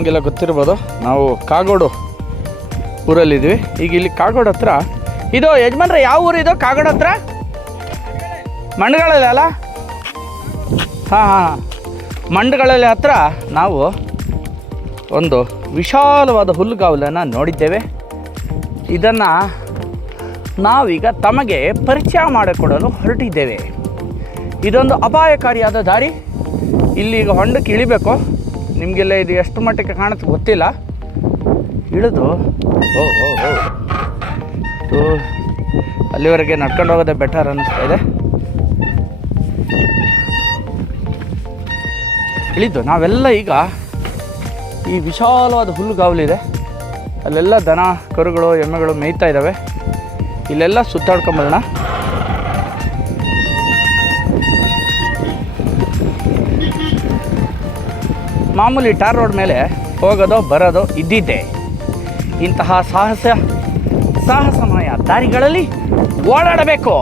ನಿಮಗೆಲ್ಲ ಗೊತ್ತಿರ್ಬೋದು, ನಾವು ಕಾಗೋಡು ಊರಲ್ಲಿದ್ವಿ. ಈಗ ಇಲ್ಲಿ ಕಾಗೋಡು ಹತ್ರ ಇದು ಯಜಮಾನ್ರೆ, ಯಾವ ಊರು ಇದು? ಕಾಗೋಡು ಹತ್ರ ಮಂಡಗಳಲ್ಲಿ ಅಲ್ಲ? ಹಾಂ, ಮಂಡಗಳಲ್ಲಿ ಹತ್ರ ನಾವು ಒಂದು ವಿಶಾಲವಾದ ಹುಲ್ಲುಗಾವಲನ್ನು ನೋಡಿದ್ದೇವೆ. ಇದನ್ನು ನಾವೀಗ ತಮಗೆ ಪರಿಚಯ ಮಾಡಿಕೊಡಲು ಹೊರಟಿದ್ದೇವೆ. ಇದೊಂದು ಅಪಾಯಕಾರಿಯಾದ ದಾರಿ. ಇಲ್ಲಿಗ ಹೊಂಡಕ್ಕೆ ಇಳಿಬೇಕು. ನಿಮಗೆಲ್ಲ ಇದು ಎಷ್ಟು ಮಟ್ಟಕ್ಕೆ ಕಾಣುತ್ತೆ ಗೊತ್ತಿಲ್ಲ. ಇಳಿದು ಅಲ್ಲಿವರೆಗೆ ನಡ್ಕೊಂಡು ಹೋಗೋದೇ ಬೆಟರ್ ಅನ್ನಿಸ್ತಾ ಇದೆ. ಇಳಿದು ನಾವೆಲ್ಲ ಈಗ ಈ ವಿಶಾಲವಾದ ಹುಲ್ಲುಗಾವಲಿದೆ, ಅಲ್ಲೆಲ್ಲ ದನ ಕರುಗಳು ಎಮ್ಮೆಗಳು ಮೇಯ್ತಾ ಇದ್ದಾವೆ. ಇಲ್ಲೆಲ್ಲ ಸುತ್ತಾಡ್ಕೊಂಬರೋಣ. ಮಾಮೂಲಿ ಟಾರ್ ರೋಡ್ ಮೇಲೆ ಹೋಗೋದು ಬರೋದು ಇದ್ದಿದ್ದೆ. ಇಂತಹ ಸಾಹಸಮಯ ದಾರಿಗಳಲ್ಲಿ ಓಡಾಡಬೇಕು.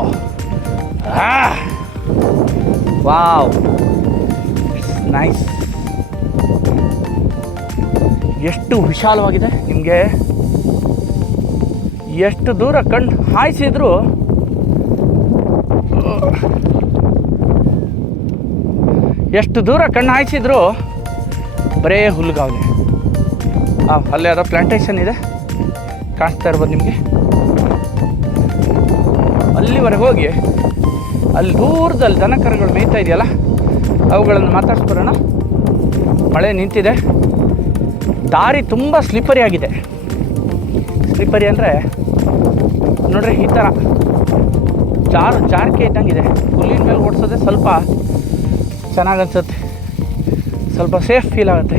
Wow, nice. ಎಷ್ಟು ವಿಶಾಲವಾಗಿದೆ. ನಿಮಗೆ ಎಷ್ಟು ದೂರ ಕಣ್ಣು ಹಾಯಿಸಿದ್ರು ಬರೇ ಹುಲ್ಲುಗಾವಲೆ. ಅಲ್ಲೇ ಯಾವುದೋ ಪ್ಲಾಂಟೇಶನ್ ಇದೆ, ಕಾಣಿಸ್ತಾ ಇರ್ಬೋದು ನಿಮಗೆ. ಅಲ್ಲಿವರೆಗೆ ಹೋಗಿ ಅಲ್ಲಿ ದೂರದಲ್ಲಿ ದನ ಕರುಗಳು ಮೇಯ್ತಾ ಇದೆಯಲ್ಲ, ಅವುಗಳನ್ನು ಮಾತಾಡ್ಸ್ಬರೋಣ. ಮಳೆ ನಿಂತಿದೆ. ದಾರಿ ತುಂಬ ಸ್ಲಿಪ್ಪರಿ ಆಗಿದೆ. ಸ್ಲಿಪ್ಪರಿ ಅಂದರೆ ನೋಡ್ರಿ, ಈ ಥರ ಜಾರಿಕೆ ಇದ್ದಂಗಿದೆ. ಹುಲ್ಲಿನ ಮೇಲೆ ಓಡಿಸೋದೆ ಸ್ವಲ್ಪ ಚೆನ್ನಾಗಿ ಅನಿಸುತ್ತೆ, ಸ್ವಲ್ಪ ಸೇಫ್ ಫೀಲ್ ಆಗುತ್ತೆ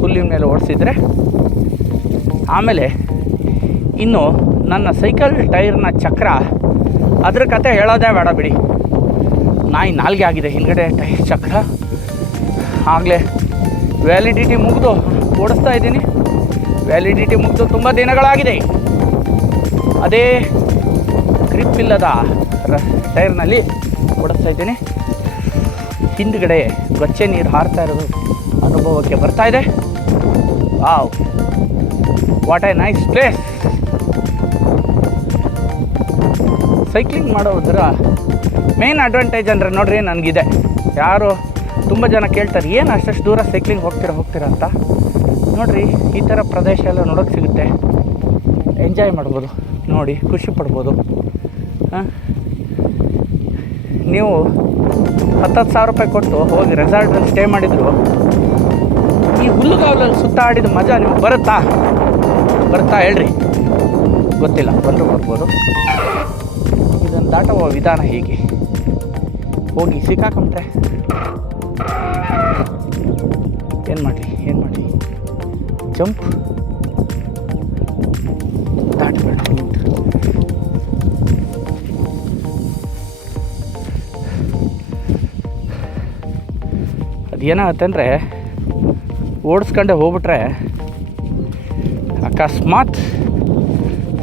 ಹುಲ್ಲಿನ ಮೇಲೆ ಓಡಿಸಿದ್ರೆ. ಆಮೇಲೆ ಇನ್ನು ನನ್ನ ಸೈಕಲ್ ಟೈರ್ನ ಚಕ್ರ, ಅದ್ರ ಕತೆ ಹೇಳೋದೇ ಬೇಡ ಬಿಡಿ. ನಾಲ್ಗೆ ಆಗಿದೆ ಹಿಂದ್ಗಡೆ ಟೈರ್ ಚಕ್ರ. ಆಗಲೇ ವ್ಯಾಲಿಡಿಟಿ ಮುಗಿದು ಓಡಿಸ್ತಾ ಇದ್ದೀನಿ. ವ್ಯಾಲಿಡಿಟಿ ಮುಗಿದು ತುಂಬ ದಿನಗಳಾಗಿದೆ. ಅದೇ ಗ್ರಿಪ್ ಇಲ್ಲದ ಟೈರ್ನಲ್ಲಿ ಓಡಿಸ್ತಾ ಇದ್ದೀನಿ. ಹಿಂದ್ಗಡೆ ಗೊಚ್ಚೆ ನೀರು ಹಾರ್ತಾ ಇರೋದು ಅನುಭವಕ್ಕೆ ಬರ್ತಾ ಇದೆ. Wow, what A nice place. Cycling ಮಾಡೋದ್ರ ಮೇನ್ ಅಡ್ವಾಂಟೇಜ್ ಅಂದರೆ ನೋಡ್ರಿ, ನನಗಿದೆ. ಯಾರು ತುಂಬ ಜನ ಕೇಳ್ತಾರೆ, ಏನು ಅಷ್ಟು ದೂರ ಸೈಕ್ಲಿಂಗ್ ಹೋಗ್ತೀರಾ ಅಂತ. ನೋಡಿರಿ, ಈ ಥರ ಪ್ರದೇಶ ಎಲ್ಲ ನೋಡೋಕ್ಕೆ ಸಿಗುತ್ತೆ. ಎಂಜಾಯ್ ಮಾಡ್ಬೋದು, ನೋಡಿ ಖುಷಿ ಪಡ್ಬೋದು. ನೀವು 10,000 ರೂಪಾಯಿ ಕೊಟ್ಟು ಹೋಗಿ ರೆಸಾರ್ಟಲ್ಲಿ ಸ್ಟೇ ಮಾಡಿದ್ರು, ಈ ಹುಲ್ಲುಗಾವಲಲ್ಲಿ ಸುತ್ತಾಡಿದ ಮಜಾ ನಿಮ್ಗೆ ಬರುತ್ತಾ ಹೇಳ್ರಿ? ಗೊತ್ತಿಲ್ಲ, ಬಂದರೂ ಬರ್ಬೋದು. ಇದನ್ನು ದಾಟುವ ವಿಧಾನ ಹೀಗೆ. ಹೋಗಿ ಸಿಕ್ಕಾಕೊಂಡ್ರೆ ಏನು ಮಾಡಲಿ? ಜಂಪ್ ದಾಟಬೇಡ. ಅದೇನಾಗುತ್ತೆ ಅಂದರೆ, ಓಡಿಸ್ಕೊಂಡೆ ಹೋಗ್ಬಿಟ್ರೆ ಅಕಸ್ಮಾತ್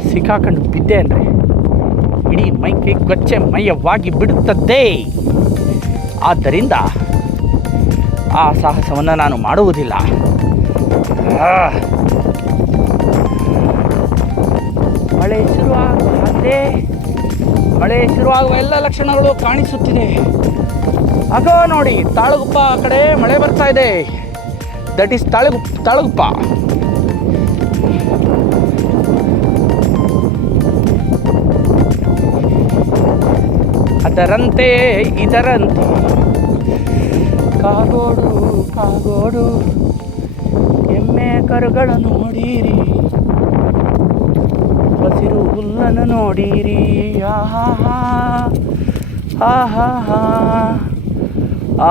ಸಿಕ್ಕಾಕೊಂಡು ಬಿದ್ದೆ ಅಂದರೆ ಇಡೀ ಮೈಕೈ ಗೊಚ್ಚೆ ಮಯವಾಗಿ ಬಿಡುತ್ತದೆ. ಆದ್ದರಿಂದ ಆ ಸಾಹಸವನ್ನು ನಾನು ಮಾಡುವುದಿಲ್ಲ. ಮಳೆ ಶುರುವಾಗುವ ಎಲ್ಲ ಲಕ್ಷಣಗಳು ಕಾಣಿಸುತ್ತಿದೆ. ಆಗೋ ನೋಡಿ, ತಾಳಗುಪ್ಪ ಆ ಕಡೆ ಮಳೆ ಬರ್ತಾ ಇದೆ. That is Talaguppa. ಅದರಂತೆ ಇದರಂತೆ ಕಾಗೋಡು ಎಮ್ಮೆ ಕರುಗಳ ನೋಡಿರಿ, ಹಸಿರು ಹುಲ್ಲನ್ನು ನೋಡಿರಿ. ಆಹಾ ಆಹಾ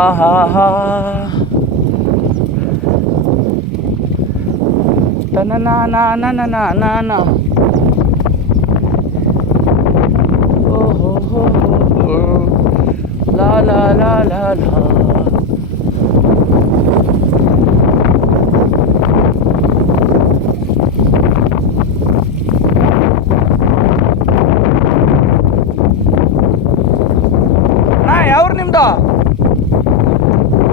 ಆಹಾ ತನನ ಓಹೋ ಲಾ ಲಾ ಲಾ ಲಾ ಲಾ. ಯಾವ್ರು ನಿಮ್ಮದು?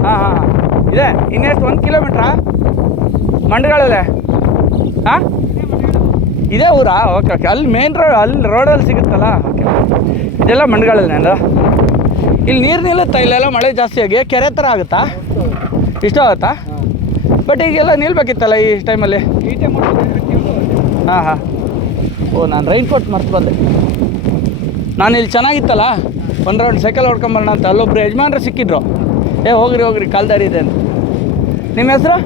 ಹಾಂ ಇದೆ. ಇನ್ನೆಷ್ಟು 1 ಕಿಲೋಮೀಟ್ರಾ? ಮಂಡ್ಗಳಲ್ಲೇ ಹಾಂ ಇದೇ ಊರಾ? Okay okay. ಅಲ್ಲಿ ಮೇನ್ ರೋಡ್, ಅಲ್ಲಿ ರೋಡಲ್ಲಿ ಸಿಗುತ್ತಲ್ಲ. ಓಕೆ, ಇದೆಲ್ಲ ಮಂಡ್ಗಳಲ್ಲೇ ಅಂದ್ರೆ ಇಲ್ಲಿ ನೀರು ನಿಲ್ಲುತ್ತಾ? ಇಲ್ಲೆಲ್ಲ ಮಳೆ ಜಾಸ್ತಿ ಆಗಿ ಕೆರೆ ಥರ ಆಗುತ್ತಾ? ಇಷ್ಟ ಆಗುತ್ತಾ? ಬಟ್ ಈಗೆಲ್ಲ ನಿಲ್ಬೇಕಿತ್ತಲ್ಲ ಈ ಟೈಮಲ್ಲಿ. ಹಾಂ ಹಾಂ. ಓ, ನಾನು ರೈನ್ ಕೋಟ್ ಮರ್ತು ಬಂದೆ. ನಾನು ಇಲ್ಲಿ ಚೆನ್ನಾಗಿತ್ತಲ್ಲ, ಒಂದು ರೌಂಡ್ ಸೈಕಲ್ ಹೊಡ್ಕೊಂಬರೋಣ ಅಂತ ಅಲ್ಲೊಬ್ರು ಯಜಮಾನ್ರು ಸಿಕ್ಕಿದ್ರು. ಹೋಗ್ರಿ ಹೋಗ್ರಿ, ಕಾಲ್ದಾರಿ ಇದೆ ಅಂತ. ನಿಮ್ಮ ಹೆಸರು?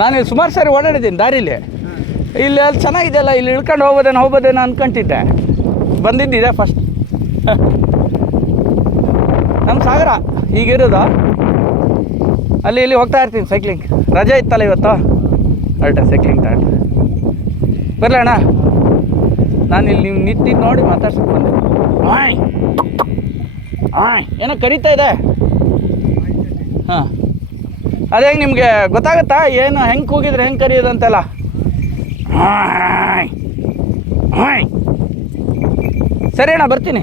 ನಾನು ಇಲ್ಲಿ ಸುಮಾರು ಸಾರಿ ಓಡಾಡಿದ್ದೀನಿ ದಾರೀಲಿ. ಇಲ್ಲಿ ಅಲ್ಲಿ ಚೆನ್ನಾಗಿದೆಯಲ್ಲ, ಇಲ್ಲಿ ಇಳ್ಕೊಂಡು ಹೋಗ್ಬೋದೇನೋ ಅಂದ್ಕೊಂತಿದ್ದೆ. ಬಂದಿದ್ದಿದೆ ಫಸ್ಟ್. ನಮ್ಮ ಸಾಗರ ಈಗಿರೋದು. ಅಲ್ಲಿ ಇಲ್ಲಿ ಹೋಗ್ತಾ ಇರ್ತೀನಿ ಸೈಕ್ಲಿಂಗ್. ರಜೆ ಇತ್ತಲ್ಲ ಇವತ್ತು, ಅಲ್ಟೆ ಸೈಕ್ಲಿಂಗ್ ತಗೊಂಡು ಬರಲ ಅಣ್ಣ. ನಾನು ಇಲ್ಲಿ ನೀವು ನಿಂತಿದ್ದು ನೋಡಿ ಮಾತಾಡ್ಸಕ್ಕೆ ಬಂದೆ. ಏನೋ ಕರೀತಾ ಇದೆ. ಹಾಂ, ಅದೇ ನಿಮಗೆ ಗೊತ್ತಾಗುತ್ತಾ ಏನು ಹೆಂಗೆ ಕೂಗಿದ್ರೆ ಹೆಂಗೆ ಕರೆಯೋದಂತೆಲ್ಲ? ಸರಿ ಅಣ್ಣ, ಬರ್ತೀನಿ.